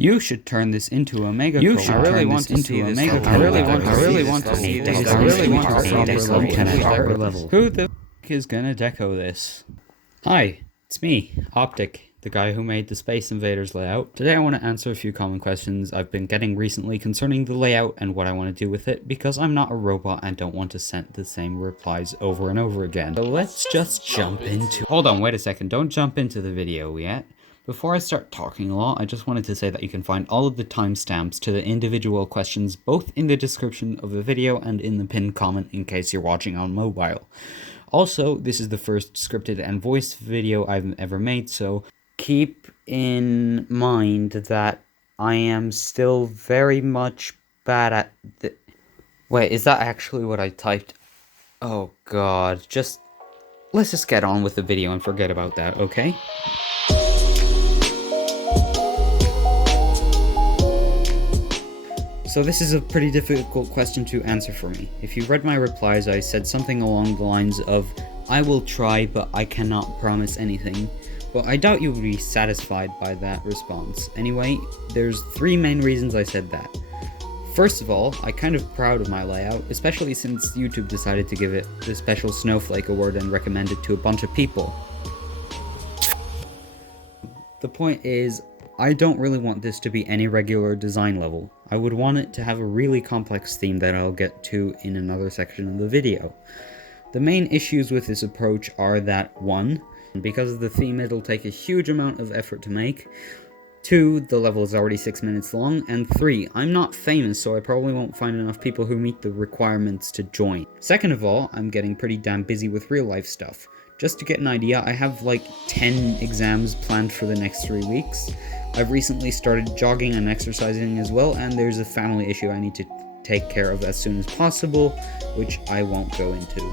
You should turn this into a mega. You should turn this into a mega. I really want to see this. I really want to see this level. Who the f*** is gonna deco this? Hi, it's me, Optic, the guy who made the Space Invaders layout. Today I want to answer a few common questions I've been getting recently concerning the layout and what I want to do with it, because I'm not a robot and don't want to send the same replies over and over again. So let's just jump into... Hold on, wait a second, don't jump into the video yet. Before I start talking a lot, I just wanted to say that you can find all of the timestamps to the individual questions both in the description of the video and in the pinned comment in case you're watching on mobile. Also, this is the first scripted and voiced video I've ever made, so keep in mind that I am still very much bad at the... Wait, is that actually what I typed? Oh god, let's just get on with the video and forget about that, okay? So this is a pretty difficult question to answer for me. If you read my replies, I said something along the lines of, I will try, but I cannot promise anything. But I doubt you would be satisfied by that response. Anyway, there's three main reasons I said that. First of all, I'm kind of proud of my layout, especially since YouTube decided to give it the special Snowflake Award and recommend it to a bunch of people. The point is, I don't really want this to be any regular design level. I would want it to have a really complex theme that I'll get to in another section of the video. The main issues with this approach are that 1, because of the theme it'll take a huge amount of effort to make, 2, the level is already 6 minutes long, and 3, I'm not famous so I probably won't find enough people who meet the requirements to join. Second of all, I'm getting pretty damn busy with real life stuff. Just to get an idea, I have like 10 exams planned for the next 3 weeks. I've recently started jogging and exercising as well, and there's a family issue I need to take care of as soon as possible, which I won't go into.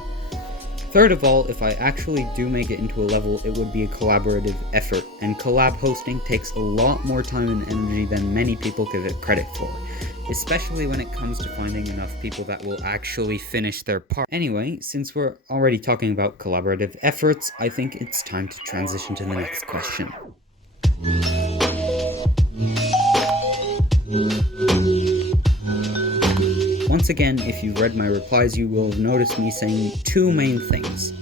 Third of all, if I actually do make it into a level, it would be a collaborative effort, and collab hosting takes a lot more time and energy than many people give it credit for, especially when it comes to finding enough people that will actually finish their part. Anyway, since we're already talking about collaborative efforts, I think it's time to transition to the next question. Once again, if you've read my replies, you will have noticed me saying two main things.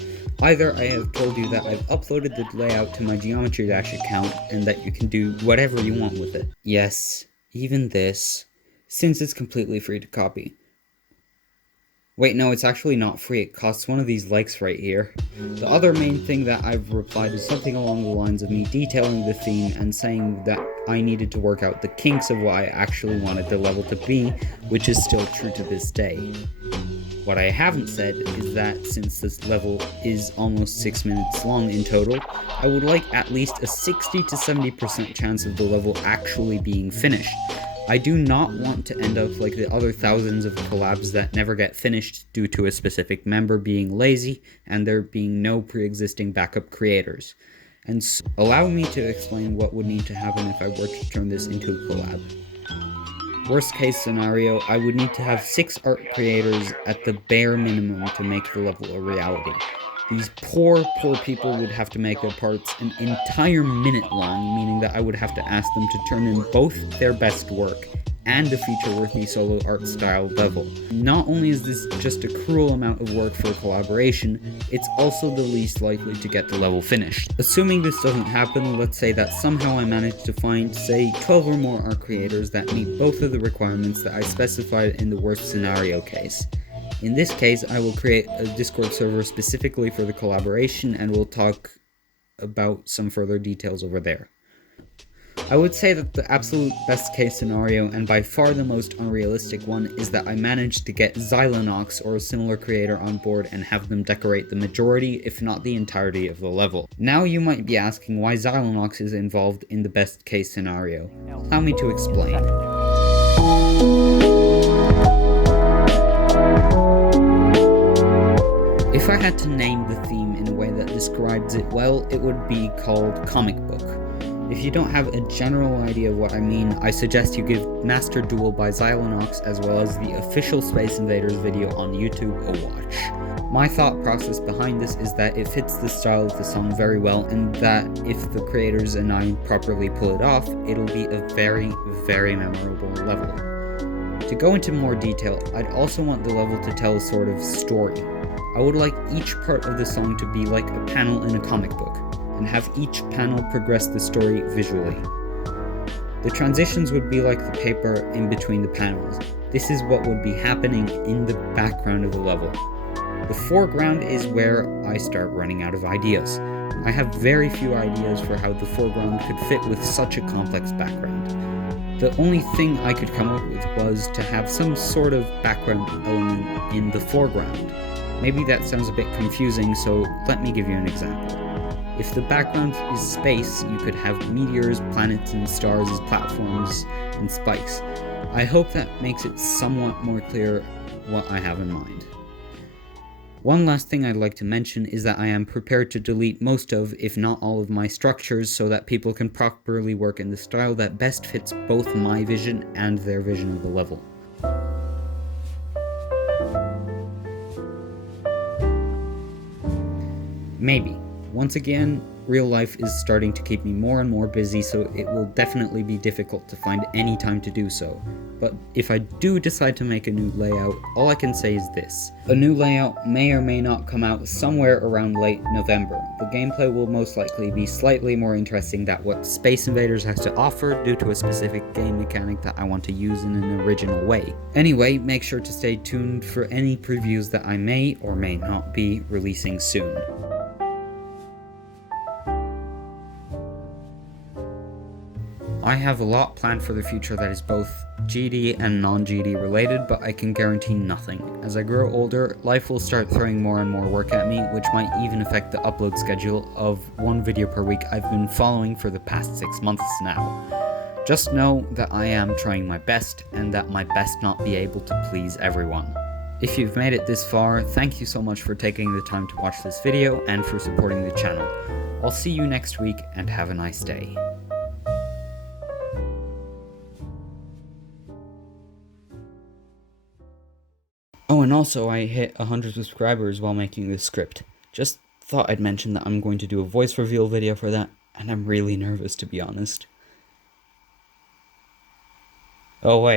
Either I have told you that I've uploaded the layout to my Geometry Dash account and that you can do whatever you want with it. Yes, even this, since it's completely free to copy. Wait, no, it's actually not free, it costs one of these likes right here. The other main thing that I've replied is something along the lines of me detailing the theme and saying that I needed to work out the kinks of what I actually wanted the level to be, which is still true to this day. What I haven't said is that since this level is almost 6 minutes long in total, I would like at least a 60 to 70% chance of the level actually being finished. I do not want to end up like the other thousands of collabs that never get finished due to a specific member being lazy and there being no pre-existing backup creators. And so, allow me to explain what would need to happen if I were to turn this into a collab. Worst case scenario, I would need to have 6 art creators at the bare minimum to make the level a reality. These poor people would have to make their parts an entire minute long, meaning that I would have to ask them to turn in both their best work and a feature-worthy solo art style level. Not only is this just a cruel amount of work for a collaboration, it's also the least likely to get the level finished. Assuming this doesn't happen, let's say that somehow I manage to find, say, 12 or more art creators that meet both of the requirements that I specified in the worst scenario case. In this case, I will create a Discord server specifically for the collaboration and we'll talk about some further details over there. I would say that the absolute best case scenario, and by far the most unrealistic one, is that I manage to get Zylenox or a similar creator on board and have them decorate the majority, if not the entirety of the level. Now you might be asking why Zylenox is involved in the best case scenario. Allow me to explain. If I had to name the theme in a way that describes it well, it would be called comic book. If you don't have a general idea of what I mean, I suggest you give Master Duel by Zylenox as well as the official Space Invaders video on YouTube a watch. My thought process behind this is that it fits the style of the song very well, and that if the creators and I properly pull it off, it'll be a very, very memorable level. To go into more detail, I'd also want the level to tell a sort of story. I would like each part of the song to be like a panel in a comic book, and have each panel progress the story visually. The transitions would be like the paper in between the panels. This is what would be happening in the background of the level. The foreground is where I start running out of ideas. I have very few ideas for how the foreground could fit with such a complex background. The only thing I could come up with was to have some sort of background element in the foreground. Maybe that sounds a bit confusing, so let me give you an example. If the background is space, you could have meteors, planets, and stars as platforms and spikes. I hope that makes it somewhat more clear what I have in mind. One last thing I'd like to mention is that I am prepared to delete most of, if not all of my structures so that people can properly work in the style that best fits both my vision and their vision of the level. Maybe. Once again, real life is starting to keep me more and more busy, so it will definitely be difficult to find any time to do so. But if I do decide to make a new layout, all I can say is this. A new layout may or may not come out somewhere around late November. The gameplay will most likely be slightly more interesting than what Space Invaders has to offer due to a specific game mechanic that I want to use in an original way. Anyway, make sure to stay tuned for any previews that I may or may not be releasing soon. I have a lot planned for the future that is both GD and non-GD related, but I can guarantee nothing. As I grow older, life will start throwing more and more work at me, which might even affect the upload schedule of one video per week I've been following for the past 6 months now. Just know that I am trying my best, and that my best not be able to please everyone. If you've made it this far, thank you so much for taking the time to watch this video and for supporting the channel. I'll see you next week, and have a nice day. Oh, and also I hit 100 subscribers while making this script. Just thought I'd mention that I'm going to do a voice reveal video for that, and I'm really nervous, to be honest. Oh wait.